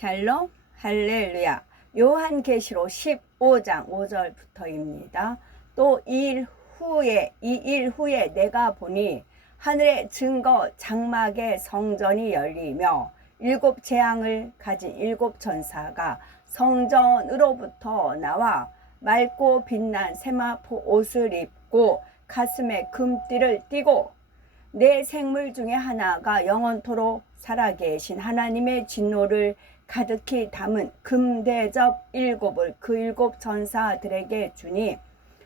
샬롬 할렐루야. 요한계시록 15장 5절부터입니다. 또 이 일 후에 내가 보니 하늘의 증거 장막의 성전이 열리며 일곱 재앙을 가진 일곱 천사가 성전으로부터 나와 맑고 빛난 세마포 옷을 입고 가슴에 금띠를 띠고 네 생물 중에 하나가 영원토록 살아계신 하나님의 진노를 가득히 담은 금대접 일곱을 그 일곱 천사들에게 주니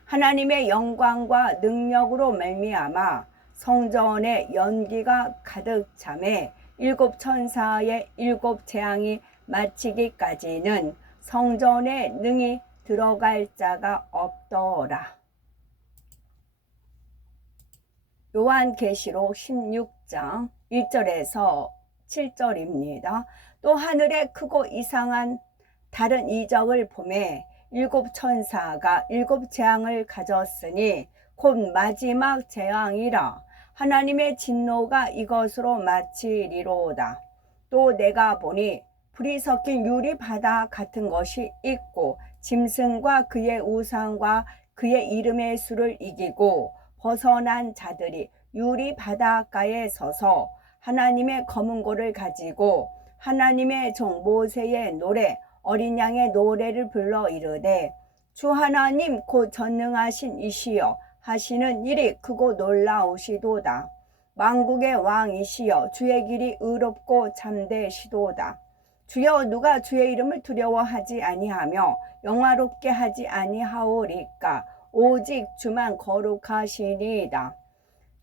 하나님의 영광과 능력으로 말미암아 성전에 연기가 가득 차매 일곱 천사의 일곱 재앙이 마치기까지는 성전에 능히 들어갈 자가 없더라. 요한계시록 16장 1절에서 7절입니다. 또 하늘에 크고 이상한 다른 이적을 보매 일곱 천사가 일곱 재앙을 가졌으니 곧 마지막 재앙이라. 하나님의 진노가 이것으로 마치리로다. 또 내가 보니 불이 섞인 유리 바다 같은 것이 있고 짐승과 그의 우상과 그의 이름의 수를 이기고 벗어난 자들이 유리 바닷가에 서서 하나님의 검은 고를 가지고 하나님의 종 모세의 노래 어린 양의 노래를 불러 이르되 주 하나님 곧 전능하신 이시여 하시는 일이 크고 놀라우시도다. 만국의 왕이시여 주의 길이 의롭고 참되시도다. 주여 누가 주의 이름을 두려워하지 아니하며 영화롭게 하지 아니하오리까. 오직 주만 거룩하시니이다.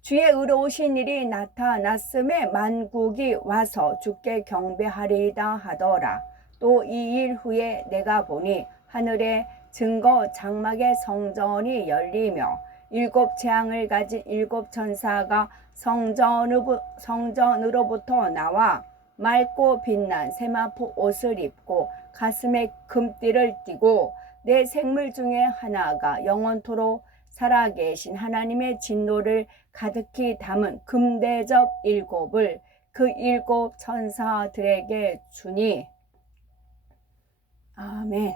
주의 의로우신 일이 나타났음에 만국이 와서 주께 경배하리이다 하더라. 또 이 일 후에 내가 보니 하늘의 증거 장막의 성전이 열리며 일곱 재앙을 가진 일곱 천사가 성전으로부터 나와 맑고 빛난 세마포 옷을 입고 가슴에 금띠를 띠고 네 생물 중에 하나가 영원토록 살아계신 하나님의 진노를 가득히 담은 금대접 일곱을 그 일곱 천사들에게 주니. 아멘.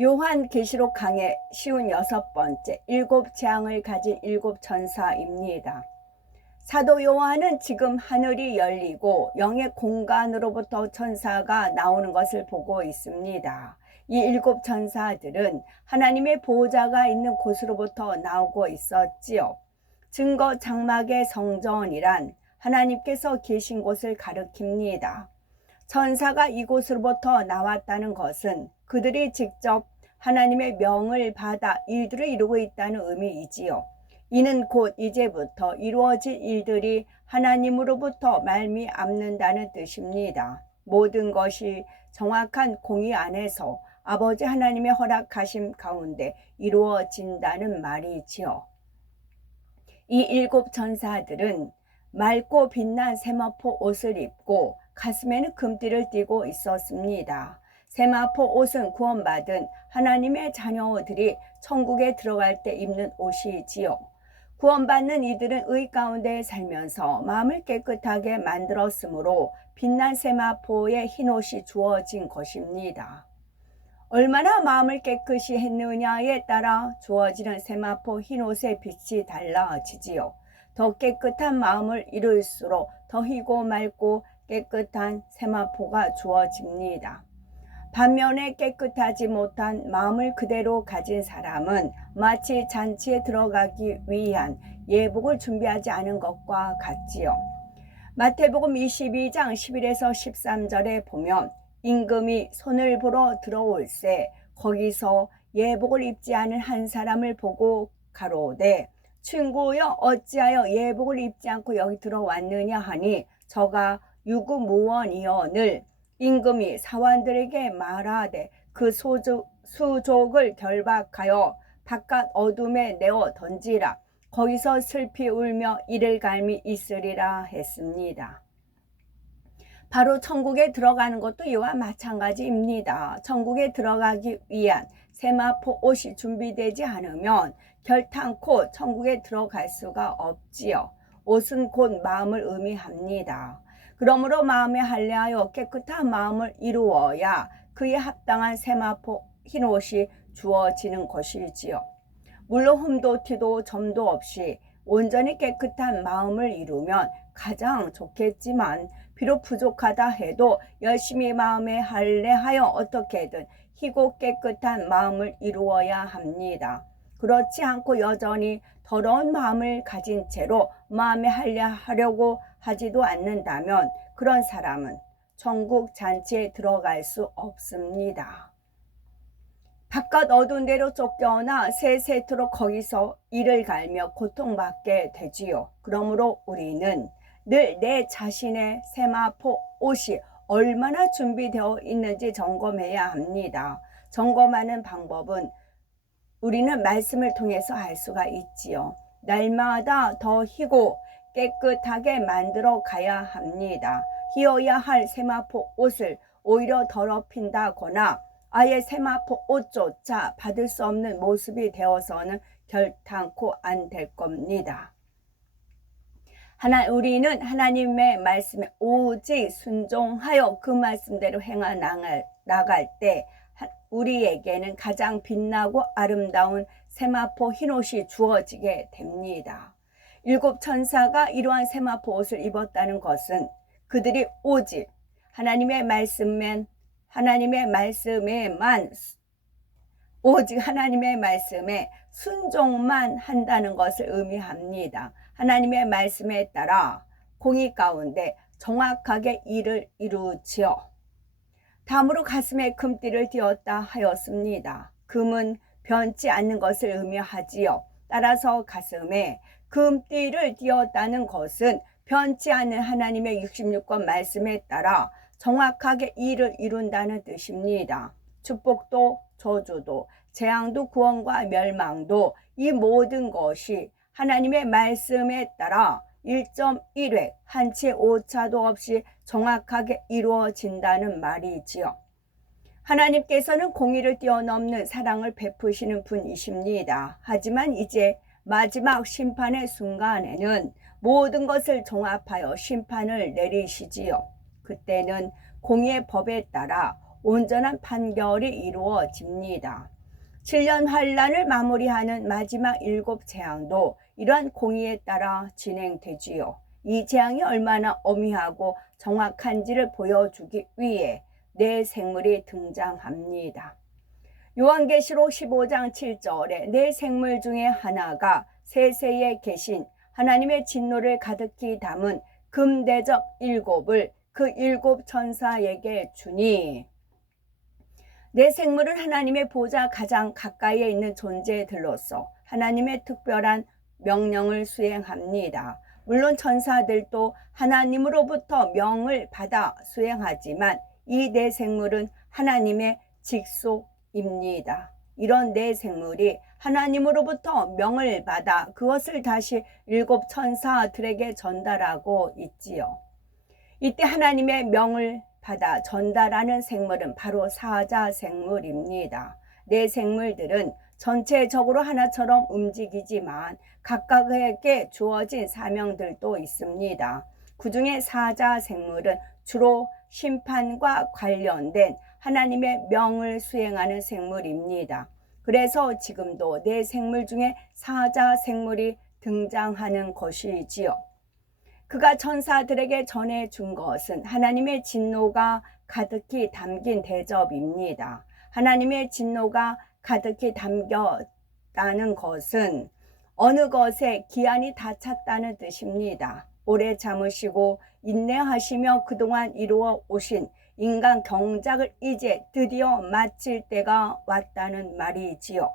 요한계시록 강의 쉬운 6번째 일곱 재앙을 가진 일곱 천사입니다. 사도 요한은 지금 하늘이 열리고 영의 공간으로부터 천사가 나오는 것을 보고 있습니다. 이 일곱 천사들은 하나님의 보호자가 있는 곳으로부터 나오고 있었지요. 증거 장막의 성전이란 하나님께서 계신 곳을 가리킵니다. 천사가 이곳으로부터 나왔다는 것은 그들이 직접 하나님의 명을 받아 일들을 이루고 있다는 의미이지요. 이는 곧 이제부터 이루어질 일들이 하나님으로부터 말미암는다는 뜻입니다. 모든 것이 정확한 공의 안에서 아버지 하나님의 허락하심 가운데 이루어진다는 말이지요. 이 일곱 천사들은 맑고 빛난 세마포 옷을 입고 가슴에는 금띠를 띠고 있었습니다. 세마포 옷은 구원받은 하나님의 자녀들이 천국에 들어갈 때 입는 옷이지요. 구원받는 이들은 의 가운데 살면서 마음을 깨끗하게 만들었으므로 빛난 세마포의 흰옷이 주어진 것입니다. 얼마나 마음을 깨끗이 했느냐에 따라 주어지는 세마포 흰옷의 빛이 달라지지요. 더 깨끗한 마음을 이룰수록 더 희고 맑고 깨끗한 세마포가 주어집니다. 반면에 깨끗하지 못한 마음을 그대로 가진 사람은 마치 잔치에 들어가기 위한 예복을 준비하지 않은 것과 같지요. 마태복음 22장 11에서 13절에 보면 임금이 손을 보러 들어올새 거기서 예복을 입지 않은 한 사람을 보고 가로되 친구여 어찌하여 예복을 입지 않고 여기 들어왔느냐 하니 저가 유구무원이여늘 임금이 사환들에게 말하되 그 수족을 결박하여 바깥 어둠에 내어 던지라. 거기서 슬피 울며 이를 갈미 있으리라 했습니다. 바로 천국에 들어가는 것도 이와 마찬가지입니다. 천국에 들어가기 위한 세마포 옷이 준비되지 않으면 결탄코 천국에 들어갈 수가 없지요. 옷은 곧 마음을 의미합니다. 그러므로 마음에 할례하여 깨끗한 마음을 이루어야 그에 합당한 세마포 흰옷이 주어지는 것이지요. 물론 흠도 티도 점도 없이 온전히 깨끗한 마음을 이루면 가장 좋겠지만 비록 부족하다 해도 열심히 마음에 할례하여 어떻게든 희고 깨끗한 마음을 이루어야 합니다. 그렇지 않고 여전히 더러운 마음을 가진 채로 마음에 할례하려고 하지도 않는다면 그런 사람은 천국 잔치에 들어갈 수 없습니다. 바깥 어두운 데로 쫓겨나 세세토록 거기서 이를 갈며 고통받게 되지요. 그러므로 우리는 늘 내 자신의 세마포 옷이 얼마나 준비되어 있는지 점검해야 합니다. 점검하는 방법은 우리는 말씀을 통해서 알 수가 있지요. 날마다 더 희고 깨끗하게 만들어 가야 합니다. 희어야 할 세마포 옷을 오히려 더럽힌다거나 아예 세마포 옷조차 받을 수 없는 모습이 되어서는 결탄코 안 될 겁니다. 우리는 하나님의 말씀에 오직 순종하여 그 말씀대로 행하 나갈 때 우리에게는 가장 빛나고 아름다운 세마포 흰옷이 주어지게 됩니다. 7 천사가 이러한 세마포 옷을 입었다는 것은 그들이 오직 하나님의 말씀에만 오직 하나님의 말씀에 순종만 한다는 것을 의미합니다. 하나님의 말씀에 따라 공의 가운데 정확하게 일을 이루지요. 다음으로 가슴에 금띠를 띄었다 하였습니다. 금은 변치 않는 것을 의미하지요. 따라서 가슴에 금띠를 띄었다는 것은 변치 않는 하나님의 66권 말씀에 따라 정확하게 일을 이룬다는 뜻입니다. 축복도 저주도 재앙도 구원과 멸망도 이 모든 것이 하나님의 말씀에 따라 1.1획 한 채 오차도 없이 정확하게 이루어진다는 말이지요. 하나님께서는 공의를 뛰어넘는 사랑을 베푸시는 분이십니다. 하지만 이제 마지막 심판의 순간에는 모든 것을 종합하여 심판을 내리시지요. 그때는 공의의 법에 따라 온전한 판결이 이루어집니다. 7년 환란을 마무리하는 마지막 7 재앙도 이러한 공의에 따라 진행되지요. 이 재앙이 얼마나 엄미하고 정확한지를 보여주기 위해 네 생물이 등장합니다. 요한계시록 15장 7절에 네 생물 중에 하나가 세세에 계신 하나님의 진노를 가득히 담은 금대접 7을 그 7 천사에게 주니, 네 생물은 하나님의 보좌 가장 가까이에 있는 존재들로서 하나님의 특별한 명령을 수행합니다. 물론 천사들도 하나님으로부터 명을 받아 수행하지만 이 네 생물은 하나님의 직속입니다. 이런 네 생물이 하나님으로부터 명을 받아 그것을 다시 7 천사들에게 전달하고 있지요. 이때 하나님의 명을 받아 전달하는 생물은 바로 사자 생물입니다. 네 생물들은 전체적으로 하나처럼 움직이지만 각각에게 주어진 사명들도 있습니다. 그 중에 사자 생물은 주로 심판과 관련된 하나님의 명을 수행하는 생물입니다. 그래서 지금도 네 생물 중에 사자 생물이 등장하는 것이지요. 그가 천사들에게 전해준 것은 하나님의 진노가 가득히 담긴 대접입니다. 하나님의 진노가 가득히 담겼다는 것은 어느 것에 기한이 다 찼다는 뜻입니다. 오래 참으시고 인내하시며 그동안 이루어 오신 인간 경작을 이제 드디어 마칠 때가 왔다는 말이지요.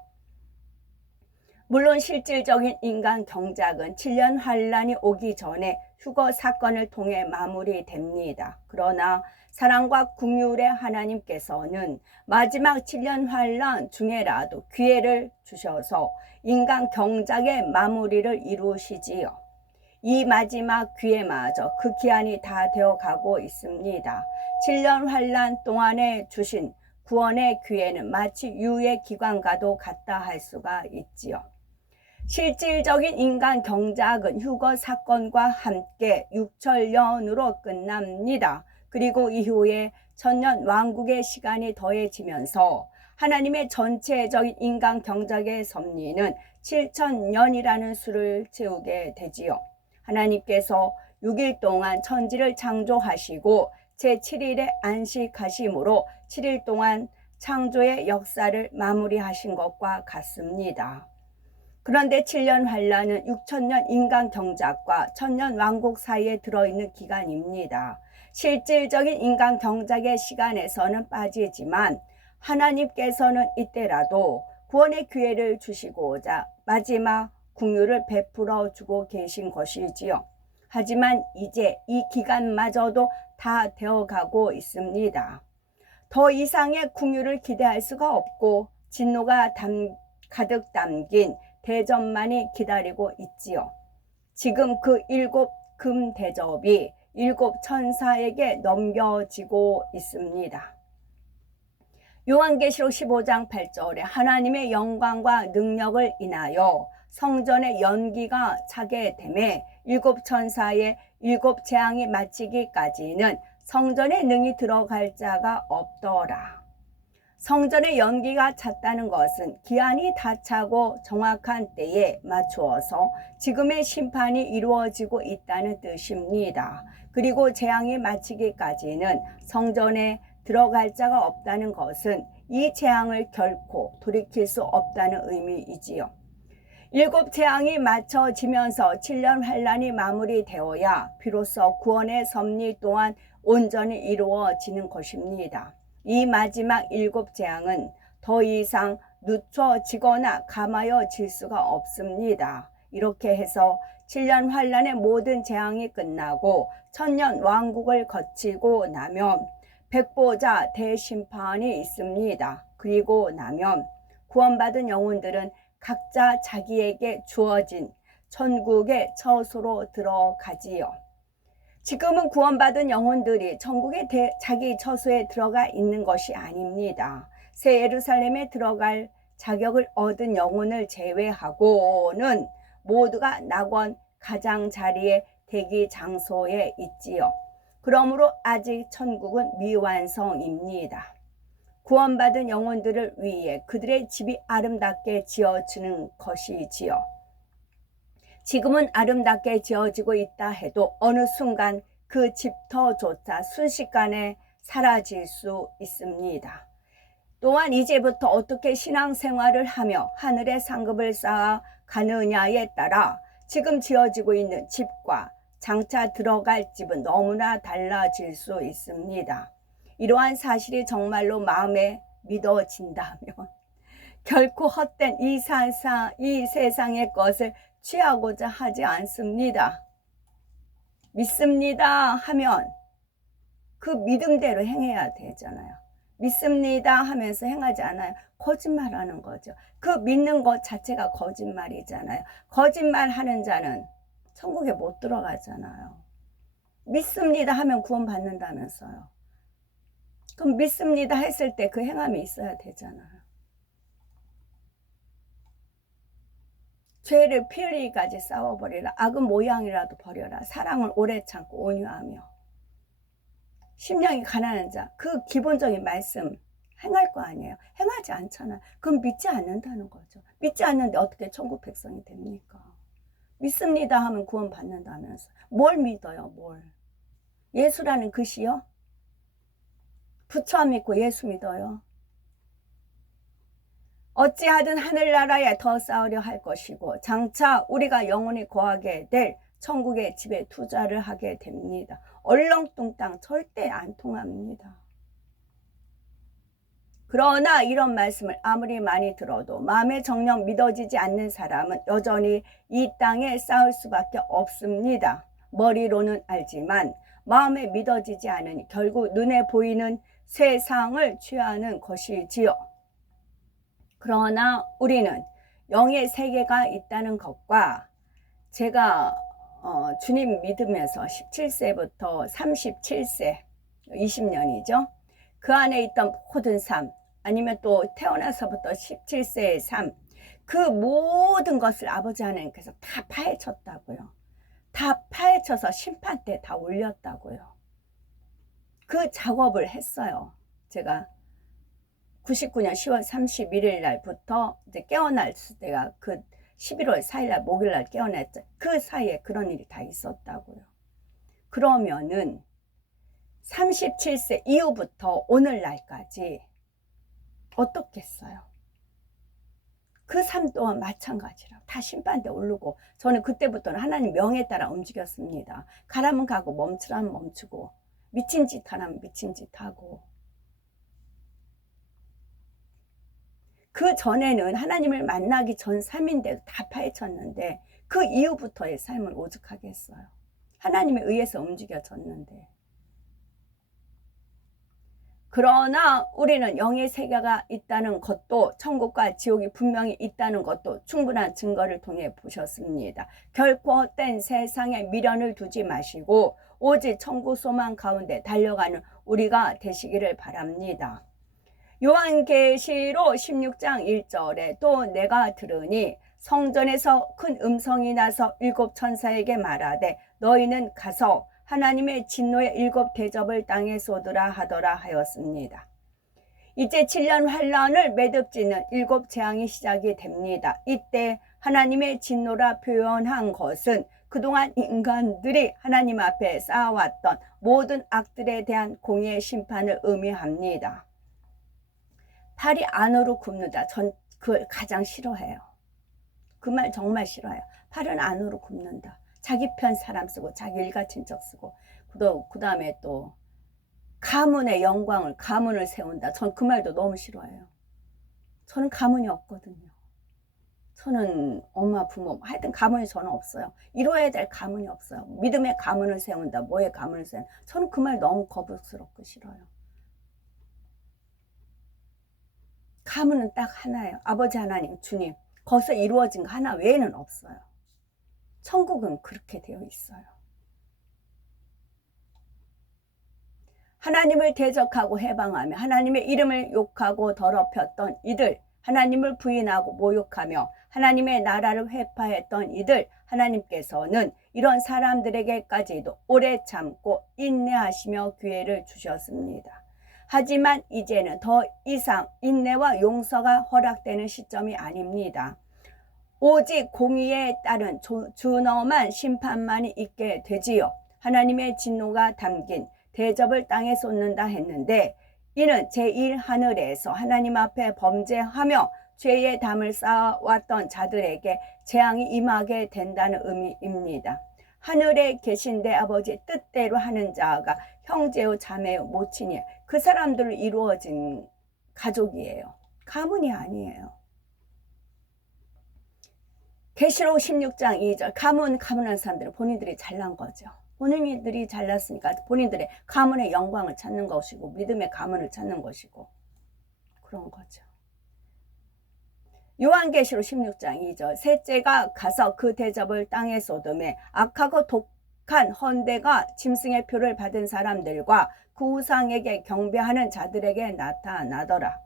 물론 실질적인 인간 경작은 7년 환란이 오기 전에 휴거 사건을 통해 마무리됩니다. 그러나 사랑과 긍휼의 하나님께서는 마지막 7년 환란 중에라도 기회를 주셔서 인간 경작의 마무리를 이루시지요. 이 마지막 기회마저 그 기한이 다 되어가고 있습니다. 7년 환란 동안에 주신 구원의 기회는 마치 유예 기간과도 같다 할 수가 있지요. 실질적인 인간 경작은 휴거 사건과 함께 6천년으로 끝납니다. 그리고 이후에 천년 왕국의 시간이 더해지면서 하나님의 전체적인 인간 경작의 섭리는 7천년이라는 수를 채우게 되지요. 하나님께서 6일 동안 천지를 창조하시고 제7일에 안식하심으로 7일 동안 창조의 역사를 마무리하신 것과 같습니다. 그런데 7년 환란은 6천년 인간 경작과 천년 왕국 사이에 들어있는 기간입니다. 실질적인 인간 경작의 시간에서는 빠지지만 하나님께서는 이때라도 구원의 기회를 주시고자 마지막 긍휼을 베풀어 주고 계신 것이지요. 하지만 이제 이 기간마저도 다 되어가고 있습니다. 더 이상의 긍휼을 기대할 수가 없고 진노가 가득 담긴 대접만이 기다리고 있지요. 지금 그 7금 대접이 7 천사에게 넘겨지고 있습니다. 요한계시록 15장 8절에 하나님의 영광과 능력을 인하여 성전의 연기가 차게 되매 7 천사의 7 재앙이 마치기까지는 성전에 능히 들어갈 자가 없더라. 성전의 연기가 찼다는 것은 기한이 다 차고 정확한 때에 맞추어서 지금의 심판이 이루어지고 있다는 뜻입니다. 그리고 재앙이 마치기까지는 성전에 들어갈 자가 없다는 것은 이 재앙을 결코 돌이킬 수 없다는 의미이지요. 7 재앙이 마쳐지면서 7년 환란이 마무리되어야 비로소 구원의 섭리 또한 온전히 이루어지는 것입니다. 이 마지막 7 재앙은 더 이상 늦춰지거나 감하여질 수가 없습니다. 이렇게 해서 7년 환란의 모든 재앙이 끝나고 천년 왕국을 거치고 나면 백보자 대심판이 있습니다. 그리고 나면 구원받은 영혼들은 각자 자기에게 주어진 천국의 처소로 들어가지요. 지금은 구원받은 영혼들이 천국의 자기 처소에 들어가 있는 것이 아닙니다. 새 예루살렘에 들어갈 자격을 얻은 영혼을 제외하고는 모두가 낙원 가장자리의 대기 장소에 있지요. 그러므로 아직 천국은 미완성입니다. 구원받은 영혼들을 위해 그들의 집이 아름답게 지어지는 것이지요. 지금은 아름답게 지어지고 있다 해도 어느 순간 그 집터조차 순식간에 사라질 수 있습니다. 또한 이제부터 어떻게 신앙생활을 하며 하늘의 상급을 쌓아 가느냐에 따라 지금 지어지고 있는 집과 장차 들어갈 집은 너무나 달라질 수 있습니다. 이러한 사실이 정말로 마음에 믿어진다면 결코 헛된 이 세상의 것을 취하고자 하지 않습니다. 믿습니다 하면 그 믿음대로 행해야 되잖아요. 믿습니다 하면서 행하지 않아요. 거짓말하는 거죠. 그 믿는 것 자체가 거짓말이잖아요. 거짓말하는 자는 천국에 못 들어가잖아요. 믿습니다 하면 구원받는다면서요. 그럼 믿습니다 했을 때 그 행함이 있어야 되잖아요. 죄를 피 흘리기까지 싸워버리라. 악은 모양이라도 버려라. 사랑을 오래 참고 온유하며. 심령이 가난한 자, 그 기본적인 말씀 행할 거 아니에요. 행하지 않잖아요. 그럼 믿지 않는다는 거죠. 믿지 않는데 어떻게 천국 백성이 됩니까? 믿습니다 하면 구원 받는다면서. 뭘 믿어요, 뭘? 예수라는 글씨요? 부처 안 믿고 예수 믿어요? 어찌하든 하늘나라에 더 쌓으려 할 것이고 장차 우리가 영원히 거하게 될 천국의 집에 투자를 하게 됩니다. 얼렁뚱땅 절대 안 통합니다. 그러나 이런 말씀을 아무리 많이 들어도 마음에 정녕 믿어지지 않는 사람은 여전히 이 땅에 쌓을 수밖에 없습니다. 머리로는 알지만 마음에 믿어지지 않으니 결국 눈에 보이는 세상을 취하는 것이지요. 그러나 우리는 영의 세계가 있다는 것과 제가 주님 믿으면서 17세부터 37세 20년이죠. 그 안에 있던 모든 삶 아니면 또 태어나서부터 17세의 삶 그 모든 것을 아버지 하나님께서 다 파헤쳤다고요. 다 파헤쳐서 심판대에 다 올렸다고요. 그 작업을 했어요. 제가 99년 10월 31일 날부터 이제 깨어날 때가 그 11월 4일 날 목요일 날 깨어났죠. 그 사이에 그런 일이 다 있었다고요. 그러면은 37세 이후부터 오늘날까지 어떻겠어요? 그 삶 또한 마찬가지라 다 심판대 오르고, 저는 그때부터는 하나님 명에 따라 움직였습니다. 가라면 가고 멈추라면 멈추고, 미친 짓 하라면 미친 짓 하고. 그 전에는 하나님을 만나기 전 삶인데도 다 파헤쳤는데, 그 이후부터의 삶을 오죽하게 했어요. 하나님에 의해서 움직여졌는데. 그러나 우리는 영의 세계가 있다는 것도, 천국과 지옥이 분명히 있다는 것도 충분한 증거를 통해 보셨습니다. 결코 헛된 세상에 미련을 두지 마시고 오직 천국 소망 가운데 달려가는 우리가 되시기를 바랍니다. 요한계시록 16장 1절에 또 내가 들으니 성전에서 큰 음성이 나서 일곱 천사에게 말하되 너희는 가서 하나님의 진노의 일곱 대접을 땅에 쏟으라 하더라 하였습니다. 이제 7년 환란을 매듭짓는 일곱 재앙이 시작이 됩니다. 이때 하나님의 진노라 표현한 것은 그동안 인간들이 하나님 앞에 쌓아왔던 모든 악들에 대한 공의의 심판을 의미합니다. 팔이 안으로 굽는다. 전 그걸 가장 싫어해요. 그 말 정말 싫어해요. 팔은 안으로 굽는다. 자기 편 사람 쓰고 자기 일가 친척 쓰고, 그 다음에 또 가문의 영광을, 가문을 세운다. 전 그 말도 너무 싫어해요. 저는 가문이 없거든요. 저는 엄마 부모 하여튼 가문이 저는 없어요. 이루어야 될 가문이 없어요. 믿음의 가문을 세운다. 뭐의 가문을 세운다. 저는 그 말 너무 거북스럽고 싫어요. 가문은 딱 하나예요. 아버지 하나님, 주님. 거기서 이루어진 거 하나 외에는 없어요. 천국은 그렇게 되어 있어요. 하나님을 대적하고 해방하며 하나님의 이름을 욕하고 더럽혔던 이들, 하나님을 부인하고 모욕하며 하나님의 나라를 회파했던 이들, 하나님께서는 이런 사람들에게까지도 오래 참고 인내하시며 기회를 주셨습니다. 하지만 이제는 더 이상 인내와 용서가 허락되는 시점이 아닙니다. 오직 공의에 따른 준엄한 심판만이 있게 되지요. 하나님의 진노가 담긴 대접을 땅에 쏟는다 했는데, 이는 제1하늘에서 하나님 앞에 범죄하며 죄의 담을 쌓아왔던 자들에게 재앙이 임하게 된다는 의미입니다. 하늘에 계신 내 아버지 뜻대로 하는 자가 형제요 자매요 모친이에요. 그 사람들로 이루어진 가족이에요. 가문이 아니에요. 계시록 16장 2절, 가문한 사람들은 본인들이 잘난 거죠. 본인들이 잘났으니까 본인들의 가문의 영광을 찾는 것이고 믿음의 가문을 찾는 것이고 그런 거죠. 요한계시록 16장 2절, 셋째가 가서 그 대접을 땅에 쏟음에 악하고 독한 헌대가 짐승의 표를 받은 사람들과 그 우상에게 경배하는 자들에게 나타나더라.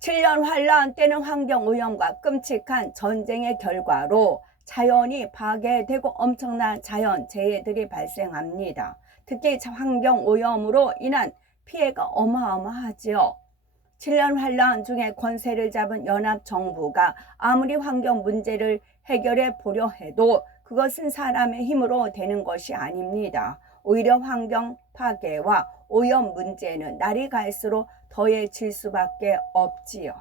7년 환란 때는 환경오염과 끔찍한 전쟁의 결과로 자연이 파괴되고 엄청난 자연재해들이 발생합니다. 특히 환경오염으로 인한 피해가 어마어마하지요. 7년 환란 중에 권세를 잡은 연합정부가 아무리 환경 문제를 해결해 보려 해도 그것은 사람의 힘으로 되는 것이 아닙니다. 오히려 환경 파괴와 오염 문제는 날이 갈수록 더해질 수밖에 없지요.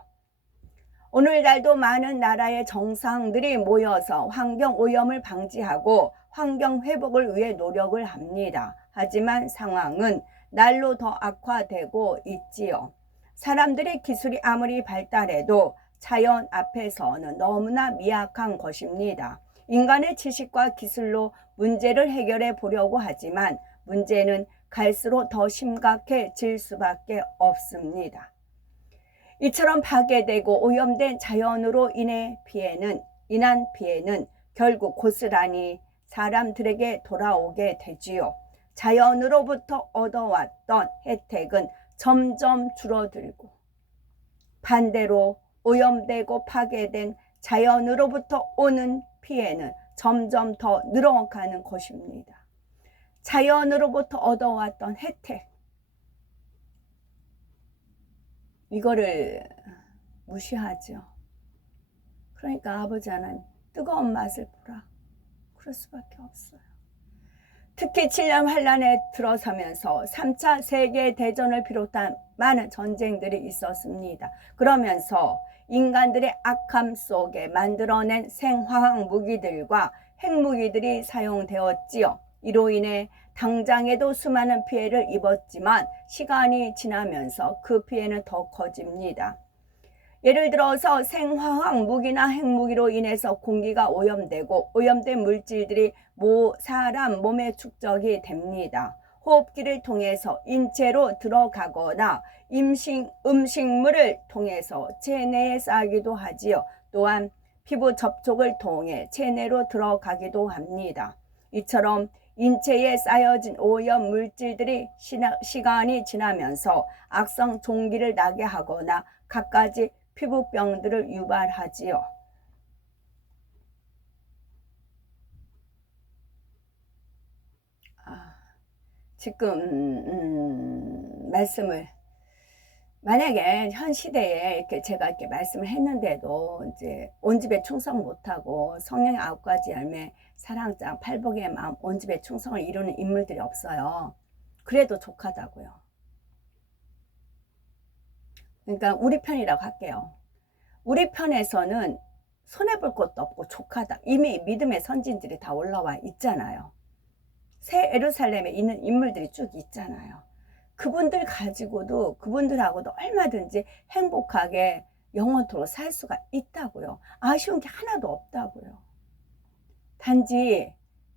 오늘날도 많은 나라의 정상들이 모여서 환경 오염을 방지하고 환경 회복을 위해 노력을 합니다. 하지만 상황은 날로 더 악화되고 있지요. 사람들의 기술이 아무리 발달해도 자연 앞에서는 너무나 미약한 것입니다. 인간의 지식과 기술로 문제를 해결해 보려고 하지만 문제는 갈수록 더 심각해질 수밖에 없습니다. 이처럼 파괴되고 오염된 자연으로 인한 피해는 결국 고스란히 사람들에게 돌아오게 되지요. 자연으로부터 얻어왔던 혜택은 점점 줄어들고 반대로 오염되고 파괴된 자연으로부터 오는 피해는 점점 더 늘어가는 것입니다. 자연으로부터 얻어왔던 혜택, 이거를 무시하죠. 그러니까 아버지 하나님 뜨거운 맛을 보라. 그럴 수밖에 없어요. 특히 7년 환란에 들어서면서 3차 세계대전을 비롯한 많은 전쟁들이 있었습니다. 그러면서 인간들의 악함 속에 만들어낸 생화학 무기들과 핵무기들이 사용되었지요. 이로 인해 당장에도 수많은 피해를 입었지만 시간이 지나면서 그 피해는 더 커집니다. 예를 들어서 생화학 무기나 핵무기로 인해서 공기가 오염되고 오염된 물질들이 사람 몸에 축적이 됩니다. 호흡기를 통해서 인체로 들어가거나 음식물을 통해서 체내에 쌓이기도 하지요. 또한 피부 접촉을 통해 체내로 들어가기도 합니다. 이처럼 인체에 쌓여진 오염 물질들이 시간이 지나면서 악성 종기를 나게 하거나 갖가지 피부병들을 유발하지요. 지금 말씀을 만약에 현 시대에 이렇게 제가 이렇게 말씀을 했는데도 이제 온 집에 충성 못하고 성령의 9가지 열매, 사랑장, 팔복의 마음, 온 집에 충성을 이루는 인물들이 없어요. 그래도 족하다고요. 그러니까 우리 편이라고 할게요. 우리 편에서는 손해볼 것도 없고 족하다. 이미 믿음의 선진들이 다 올라와 있잖아요. 새 예루살렘에 있는 인물들이 쭉 있잖아요. 그분들 가지고도 그분들하고도 얼마든지 행복하게 영원토록 살 수가 있다고요. 아쉬운 게 하나도 없다고요. 단지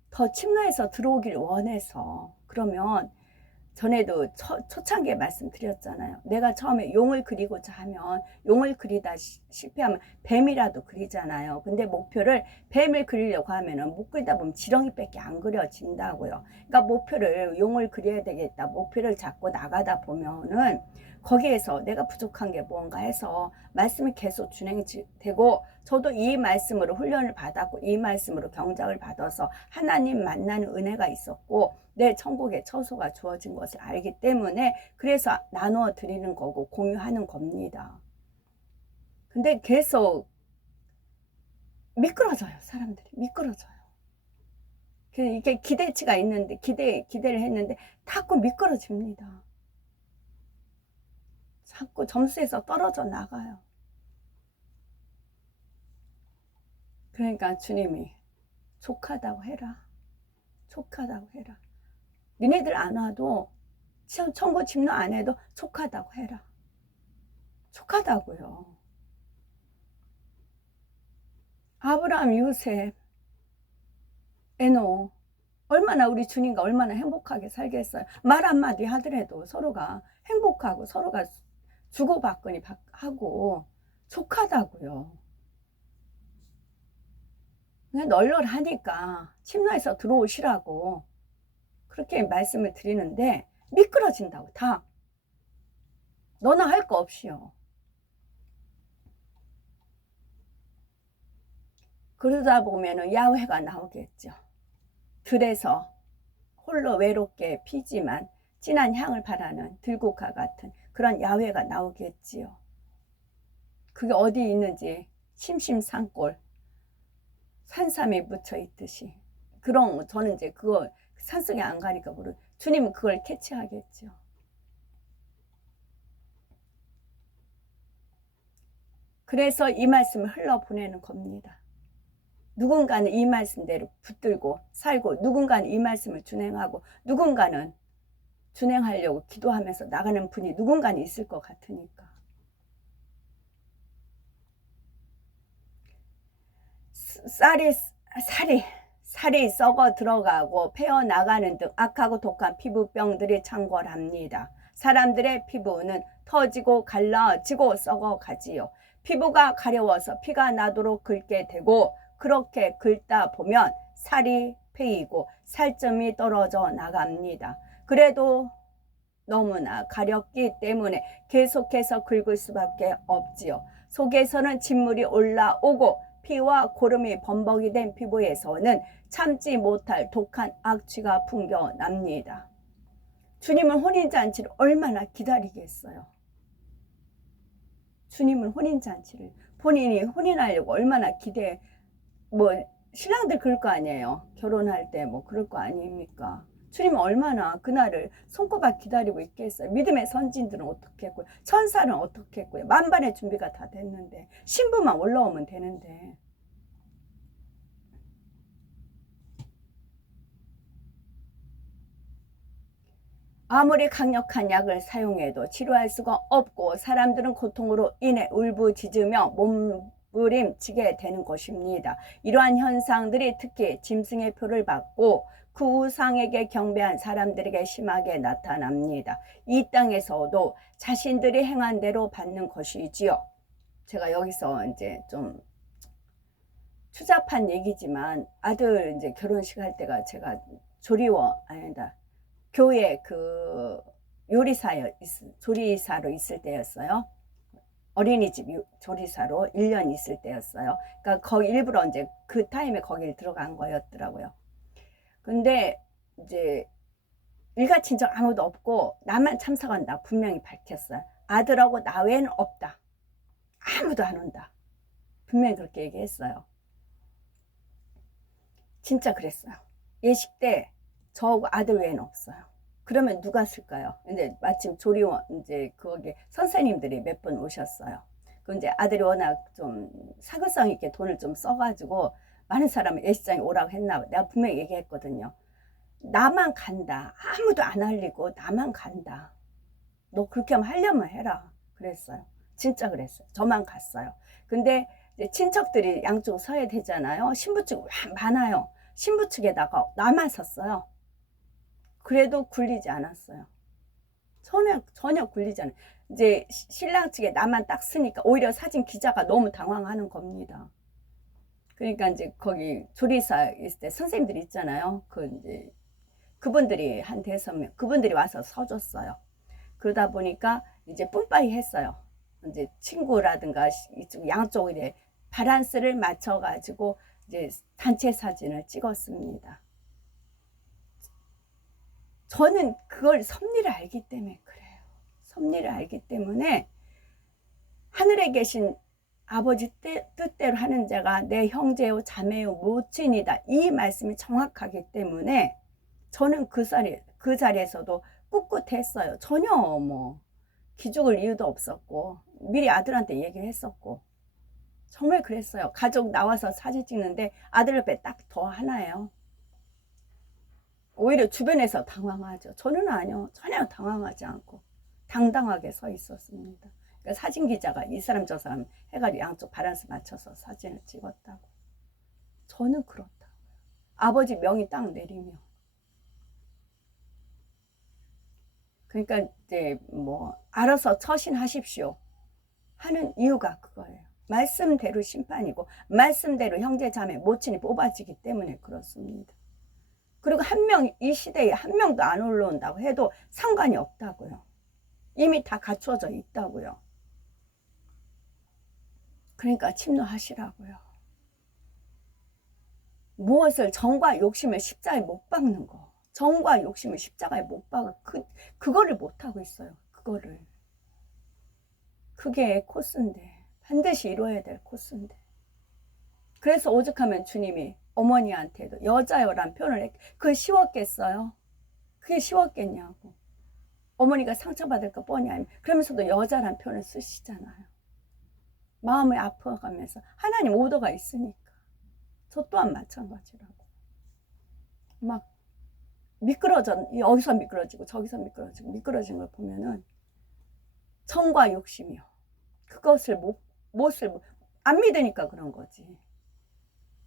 더 침노에서 들어오길 원해서. 그러면 전에도 초창기에 말씀드렸잖아요. 내가 처음에 용을 그리고자 하면 용을 그리다 실패하면 뱀이라도 그리잖아요. 근데 목표를 뱀을 그리려고 하면은 못 그리다 보면 지렁이밖에 안 그려진다고요. 그러니까 목표를 용을 그려야 되겠다. 목표를 잡고 나가다 보면은 거기에서 내가 부족한 게 뭔가 해서 말씀이 계속 진행되고, 저도 이 말씀으로 훈련을 받았고 이 말씀으로 경작을 받아서 하나님 만나는 은혜가 있었고 내 천국의 처소가 주어진 것을 알기 때문에 그래서 나누어 드리는 거고 공유하는 겁니다. 근데 계속 미끄러져요. 사람들이 미끄러져요. 이게 기대치가 있는데 기대를 했는데 자꾸 미끄러집니다. 자꾸 점수에서 떨어져 나가요. 그러니까 주님이 족하다고 해라. 족하다고 해라. 니네들 안 와도 천국 침노 안 해도 족하다고 해라. 족하다고요. 아브라함, 요셉, 에노 얼마나 우리 주님과 얼마나 행복하게 살겠어요. 말 한마디 하더라도 서로가 행복하고 서로가 주고받거니 하고 족하다고요. 그냥 널널하니까 침노에서 들어오시라고 그렇게 말씀을 드리는데 미끄러진다고. 다 너나 할 거 없이요. 그러다 보면은 야훼가 나오겠죠. 들에서 홀로 외롭게 피지만 진한 향을 바라는 들국화 같은 그런 야훼가 나오겠지요. 그게 어디 있는지 심심산골 산삼에 묻혀 있듯이. 그런 저는 이제 그거 산속에 안 가니까 주님은 그걸 캐치하겠죠. 그래서 이 말씀을 흘러보내는 겁니다. 누군가는 이 말씀대로 붙들고 살고 누군가는 이 말씀을 준행하고 누군가는 준행하려고 기도하면서 나가는 분이 누군가는 있을 것 같으니까. 살이 썩어 들어가고 패어나가는 등 악하고 독한 피부병들이 창궐합니다. 사람들의 피부는 터지고 갈라지고 썩어가지요. 피부가 가려워서 피가 나도록 긁게 되고 그렇게 긁다 보면 살이 패이고 살점이 떨어져 나갑니다. 그래도 너무나 가렵기 때문에 계속해서 긁을 수밖에 없지요. 속에서는 진물이 올라오고 피와 고름이 범벅이 된 피부에서는 참지 못할 독한 악취가 풍겨납니다. 주님은 혼인잔치를 얼마나 기다리겠어요? 주님은 혼인잔치를 본인이 혼인하려고 얼마나 뭐 신랑들 그럴 거 아니에요. 결혼할 때 뭐 그럴 거 아닙니까? 주님은 얼마나 그날을 손꼽아 기다리고 있겠어요. 믿음의 선진들은 어떻게 했고요. 천사는 어떻게 했고요. 만반의 준비가 다 됐는데 신부만 올라오면 되는데. 아무리 강력한 약을 사용해도 치료할 수가 없고 사람들은 고통으로 인해 울부짖으며 몸부림치게 되는 것입니다. 이러한 현상들이 특히 짐승의 표를 받고 그 우상에게 경배한 사람들에게 심하게 나타납니다. 이 땅에서도 자신들이 행한 대로 받는 것이지요. 제가 여기서 이제 좀 추잡한 얘기지만 아들 이제 결혼식 할 때가 제가 교회 그 조리사로 있을 때였어요. 어린이집 조리사로 1년 있을 때였어요. 그러니까 거기 일부러 이제 그 타임에 거기를 들어간 거였더라고요. 근데 이제 일가 친척 아무도 없고 나만 참석한다 분명히 밝혔어요. 아들하고 나 외에는 없다. 아무도 안 온다. 분명히 그렇게 얘기했어요. 진짜 그랬어요. 예식 때 저하고 아들 외에는 없어요. 그러면 누가 쓸까요? 근데 마침 조리원 이제 거기 선생님들이 몇 분 오셨어요. 그 이제 아들이 워낙 좀 사교성 있게 돈을 좀 써가지고 많은 사람을 예식장에 오라고 했나 봐. 내가 분명히 얘기했거든요. 나만 간다. 아무도 안 알리고 나만 간다. 너 그렇게 하려면 해라. 그랬어요. 진짜 그랬어요. 저만 갔어요. 근데 이제 친척들이 양쪽 서야 되잖아요. 신부 측 많아요. 신부 측에다가 나만 섰어요. 그래도 굴리지 않았어요. 전혀 굴리지 않아요. 이제 신랑 측에 나만 딱 쓰니까 오히려 사진 기자가 너무 당황하는 겁니다. 그러니까 이제 거기 조리사 있을 때 선생님들이 있잖아요. 그분들이 한 5명, 그분들이 와서 서줬어요. 그러다 보니까 이제 뿜빠이 했어요. 이제 친구라든가 이쪽 양쪽에 바란스를 맞춰가지고 이제 단체 사진을 찍었습니다. 저는 그걸 섭리를 알기 때문에 그래요. 섭리를 알기 때문에 하늘에 계신 아버지 뜻대로 하는 자가 내 형제요 자매요 모친이다. 이 말씀이 정확하기 때문에 저는 그 자리에서도 꿋꿋했어요. 전혀 뭐 기죽을 이유도 없었고 미리 아들한테 얘기를 했었고 정말 그랬어요. 가족 나와서 사진 찍는데 아들 옆에 딱 더 하나예요. 오히려 주변에서 당황하죠. 저는 아니요. 전혀 당황하지 않고 당당하게 서 있었습니다. 그러니까 사진 기자가 이 사람 저 사람 해가지고 양쪽 바란스 맞춰서 사진을 찍었다고. 저는 그렇다고요. 아버지 명이 딱 내리며. 그러니까 이제 뭐 알아서 처신하십시오 하는 이유가 그거예요. 말씀대로 심판이고 말씀대로 형제 자매 모친이 뽑아지기 때문에 그렇습니다. 그리고 이 시대에 한 명도 안 올라온다고 해도 상관이 없다고요. 이미 다 갖추어져 있다고요. 그러니까 침노하시라고요. 무엇을 정과 욕심을 십자가에 못 박는 거. 정과 욕심을 십자가에 못 박아. 그거를 못하고 있어요. 그거를. 그게 코스인데. 반드시 이루어야 될 코스인데. 그래서 오죽하면 주님이 어머니한테도 여자여란 표현을 그게 쉬웠겠어요? 그게 쉬웠겠냐고. 어머니가 상처받을까 뻔히 알면 그러면서도 여자란 표현을 쓰시잖아요. 마음을 아파가면서 하나님 오더가 있으니까. 저 또한 마찬가지라고. 막 여기서 미끄러지고 저기서 미끄러진 걸 보면은 정과 욕심이요. 그것을 안 믿으니까 그런 거지.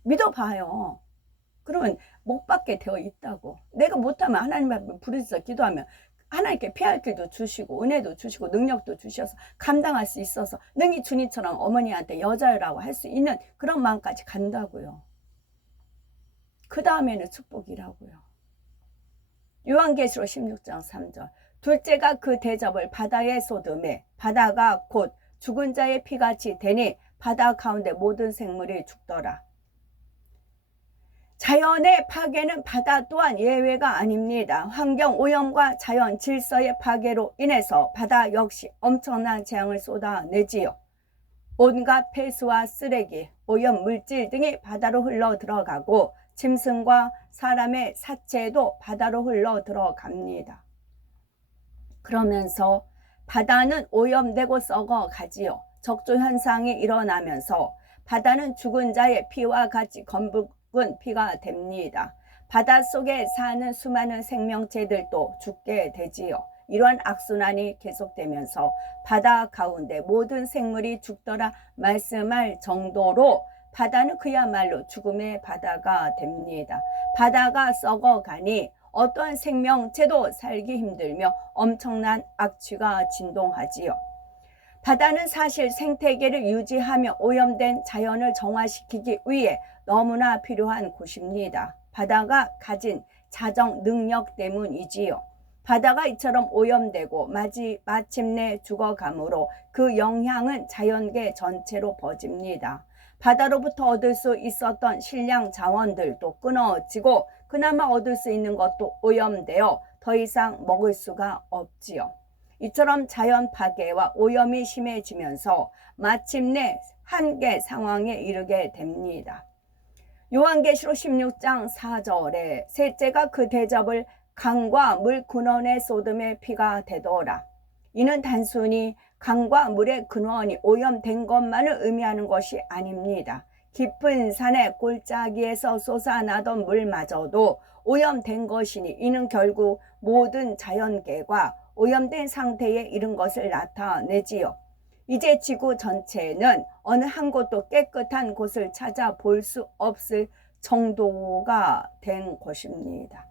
믿어봐요. 그러면 못 받게 되어 있다고. 내가 못하면 하나님 앞에 부르짖어 기도하면 하나님께 피할 길도 주시고 은혜도 주시고 능력도 주셔서 감당할 수 있어서 능히 주님처럼 어머니한테 여자라고 할 수 있는 그런 마음까지 간다고요. 그 다음에는 축복이라고요. 요한계시록 16장 3절 둘째가 그 대접을 바다에 쏟음에 바다가 곧 죽은 자의 피같이 되니 바다 가운데 모든 생물이 죽더라. 자연의 파괴는 바다 또한 예외가 아닙니다. 환경 오염과 자연 질서의 파괴로 인해서 바다 역시 엄청난 재앙을 쏟아내지요. 온갖 폐수와 쓰레기, 오염 물질 등이 바다로 흘러 들어가고 짐승과 사람의 사체도 바다로 흘러 들어갑니다. 그러면서 바다는 오염되고 썩어가지요. 적조 현상이 일어나면서 바다는 죽은 자의 피와 같이 검붉은 피가 됩니다. 바닷속에 사는 수많은 생명체들도 죽게 되지요. 이러한 악순환이 계속되면서 바다 가운데 모든 생물이 죽더라 말씀할 정도로 바다는 그야말로 죽음의 바다가 됩니다. 바다가 썩어가니 어떠한 생명체도 살기 힘들며 엄청난 악취가 진동하지요. 바다는 사실 생태계를 유지하며 오염된 자연을 정화시키기 위해 너무나 필요한 곳입니다. 바다가 가진 자정 능력 때문이지요. 바다가 이처럼 오염되고 마침내 죽어가므로 그 영향은 자연계 전체로 퍼집니다. 바다로부터 얻을 수 있었던 신량 자원들도 끊어지고 그나마 얻을 수 있는 것도 오염되어 더 이상 먹을 수가 없지요. 이처럼 자연 파괴와 오염이 심해지면서 마침내 한계 상황에 이르게 됩니다. 요한계시록 16장 4절에 셋째가 그 대접을 강과 물 근원에 쏟음의 피가 되더라. 이는 단순히 강과 물의 근원이 오염된 것만을 의미하는 것이 아닙니다. 깊은 산의 골짜기에서 솟아나던 물마저도 오염된 것이니 이는 결국 모든 자연계가 오염된 상태에 이른 것을 나타내지요. 이제 지구 전체는 어느 한 곳도 깨끗한 곳을 찾아볼 수 없을 정도가 된 것입니다.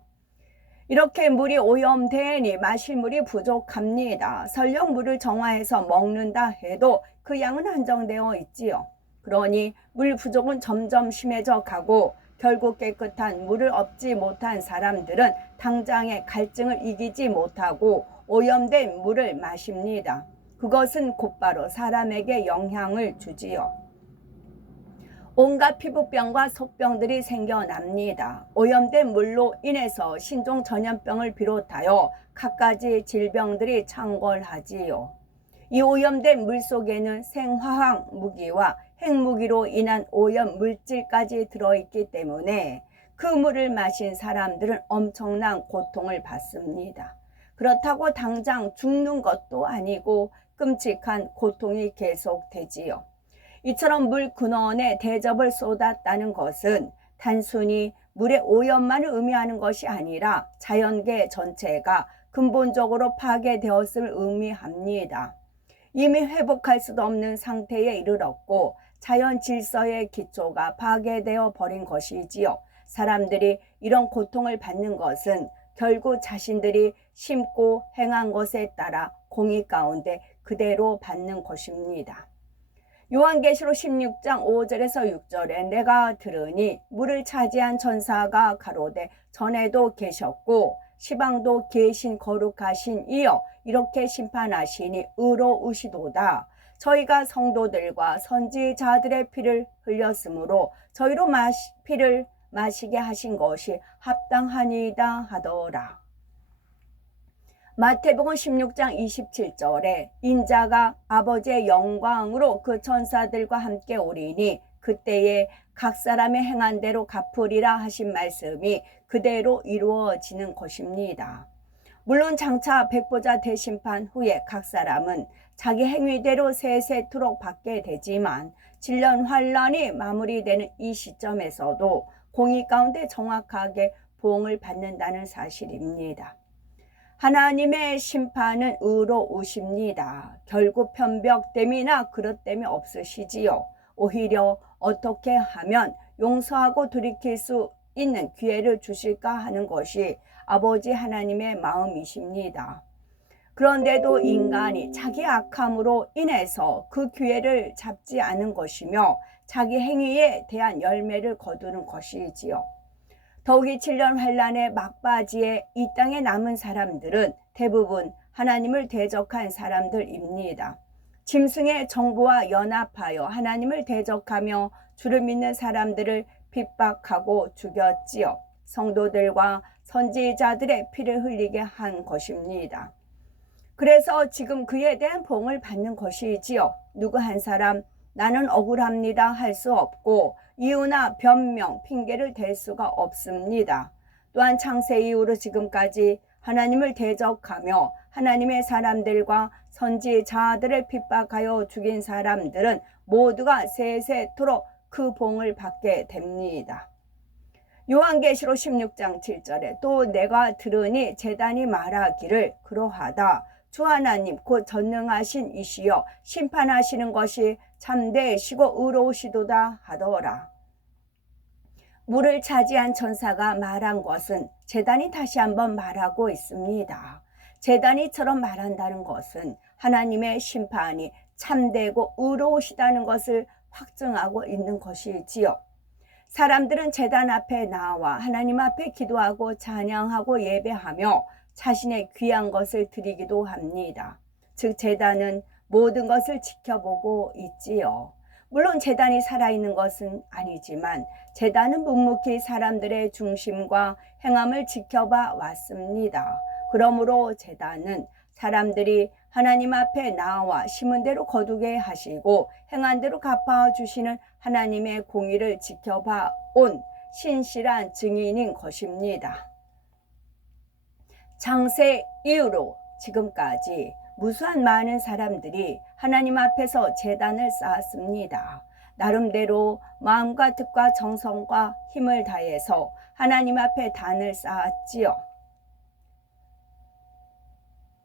이렇게 물이 오염되니 마실 물이 부족합니다. 설령 물을 정화해서 먹는다 해도 그 양은 한정되어 있지요. 그러니 물 부족은 점점 심해져 가고 결국 깨끗한 물을 얻지 못한 사람들은 당장의 갈증을 이기지 못하고 오염된 물을 마십니다. 그것은 곧바로 사람에게 영향을 주지요. 온갖 피부병과 속병들이 생겨납니다. 오염된 물로 인해서 신종 전염병을 비롯하여 갖가지 질병들이 창궐하지요. 이 오염된 물 속에는 생화학 무기와 핵무기로 인한 오염 물질까지 들어있기 때문에 그 물을 마신 사람들은 엄청난 고통을 받습니다. 그렇다고 당장 죽는 것도 아니고 끔찍한 고통이 계속되지요. 이처럼 물 근원에 대접을 쏟았다는 것은 단순히 물의 오염만을 의미하는 것이 아니라 자연계 전체가 근본적으로 파괴되었음을 의미합니다. 이미 회복할 수도 없는 상태에 이르렀고 자연 질서의 기초가 파괴되어 버린 것이지요. 사람들이 이런 고통을 받는 것은 결국 자신들이 심고 행한 것에 따라 공의 가운데 그대로 받는 것입니다. 요한계시록 16장 5절에서 6절에 내가 들으니 물을 차지한 천사가 가로되 전에도 계셨고 시방도 계신 거룩하신 이여 이렇게 심판하시니 의로우시도다. 저희가 성도들과 선지자들의 피를 흘렸으므로 저희로 피를 마시게 하신 것이 합당하니이다 하더라. 마태복음 16장 27절에 인자가 아버지의 영광으로 그 천사들과 함께 오리니 그때에 각 사람의 행한 대로 갚으리라 하신 말씀이 그대로 이루어지는 것입니다. 물론 장차 백보자 대심판 후에 각 사람은 자기 행위대로 세세토록 받게 되지만 질년 환란이 마무리되는 이 시점에서도 공의 가운데 정확하게 보응을 받는다는 사실입니다. 하나님의 심판은 의로우십니다. 결국 편벽됨이나 그릇됨이 없으시지요. 오히려 어떻게 하면 용서하고 돌이킬 수 있는 기회를 주실까 하는 것이 아버지 하나님의 마음이십니다. 그런데도 인간이 자기 악함으로 인해서 그 기회를 잡지 않은 것이며 자기 행위에 대한 열매를 거두는 것이지요. 더욱이 7년 환란의 막바지에 이 땅에 남은 사람들은 대부분 하나님을 대적한 사람들입니다. 짐승의 정부와 연합하여 하나님을 대적하며 주를 믿는 사람들을 핍박하고 죽였지요. 성도들과 선지자들의 피를 흘리게 한 것입니다. 그래서 지금 그에 대한 보응을 받는 것이지요. 누구 한 사람 나는 억울합니다 할 수 없고 이유나 변명, 핑계를 댈 수가 없습니다. 또한 창세 이후로 지금까지 하나님을 대적하며 하나님의 사람들과 선지자들을 핍박하여 죽인 사람들은 모두가 세세토록 그 보응을 받게 됩니다. 요한계시록 16장 7절에 또 내가 들으니 제단이 말하기를 그러하다. 주 하나님 곧 전능하신 이시여 심판하시는 것이 참되시고 의로우시도다 하더라. 물을 차지한 천사가 말한 것은 제단이 다시 한번 말하고 있습니다. 제단이처럼 말한다는 것은 하나님의 심판이 참되고 의로우시다는 것을 확증하고 있는 것이지요. 사람들은 제단 앞에 나와 하나님 앞에 기도하고 찬양하고 예배하며 자신의 귀한 것을 드리기도 합니다. 즉 제단은 모든 것을 지켜보고 있지요. 물론 제단이 살아있는 것은 아니지만 제단은 묵묵히 사람들의 중심과 행함을 지켜봐 왔습니다. 그러므로 제단은 사람들이 하나님 앞에 나와 심은 대로 거두게 하시고 행한 대로 갚아주시는 하나님의 공의를 지켜봐 온 신실한 증인인 것입니다. 창세 이후로 지금까지 무수한 많은 사람들이 하나님 앞에서 제단을 쌓았습니다. 나름대로 마음과 뜻과 정성과 힘을 다해서 하나님 앞에 단을 쌓았지요.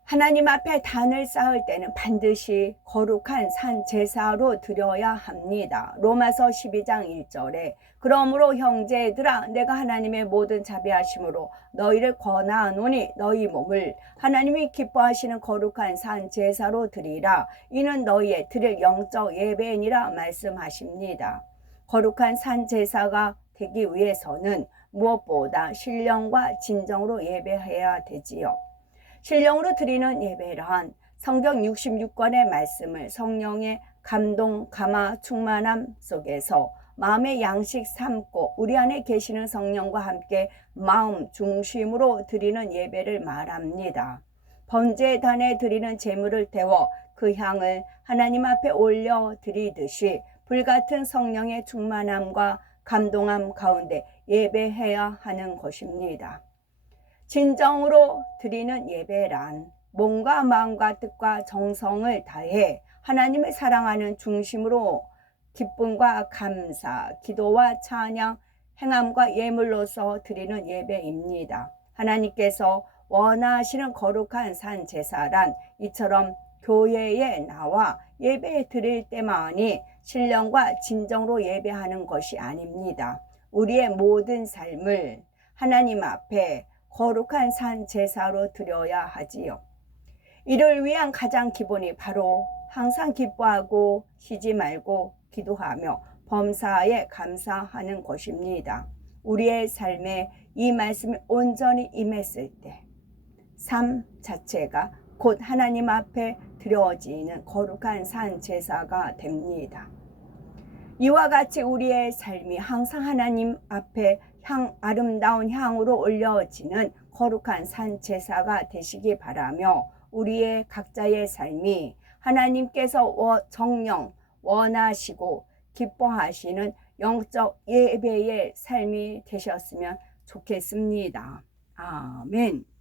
하나님 앞에 단을 쌓을 때는 반드시 거룩한 산 제사로 드려야 합니다. 로마서 12장 1절에 그러므로 형제들아 내가 하나님의 모든 자비하심으로 너희를 권하노니 너희 몸을 하나님이 기뻐하시는 거룩한 산 제사로 드리라. 이는 너희의 드릴 영적 예배니라 말씀하십니다. 거룩한 산 제사가 되기 위해서는 무엇보다 신령과 진정으로 예배해야 되지요. 신령으로 드리는 예배란 성경 66권의 말씀을 성령의 감동, 감화, 충만함 속에서 마음의 양식 삼고 우리 안에 계시는 성령과 함께 마음 중심으로 드리는 예배를 말합니다. 번제단에 드리는 제물을 태워 그 향을 하나님 앞에 올려 드리듯이 불같은 성령의 충만함과 감동함 가운데 예배해야 하는 것입니다. 진정으로 드리는 예배란 몸과 마음과 뜻과 정성을 다해 하나님을 사랑하는 중심으로 기쁨과 감사, 기도와 찬양, 행함과 예물로서 드리는 예배입니다. 하나님께서 원하시는 거룩한 산 제사란 이처럼 교회에 나와 예배 드릴 때만이 신령과 진정으로 예배하는 것이 아닙니다. 우리의 모든 삶을 하나님 앞에 거룩한 산 제사로 드려야 하지요. 이를 위한 가장 기본이 바로 항상 기뻐하고 쉬지 말고 기도하며 범사에 감사하는 것입니다. 우리의 삶에 이 말씀이 온전히 임했을 때 삶 자체가 곧 하나님 앞에 드려지는 거룩한 산 제사가 됩니다. 이와 같이 우리의 삶이 항상 하나님 앞에 아름다운 향으로 올려지는 거룩한 산 제사가 되시기 바라며 우리의 각자의 삶이 하나님께서 정령 원하시고 기뻐하시는 영적 예배의 삶이 되셨으면 좋겠습니다. 아멘.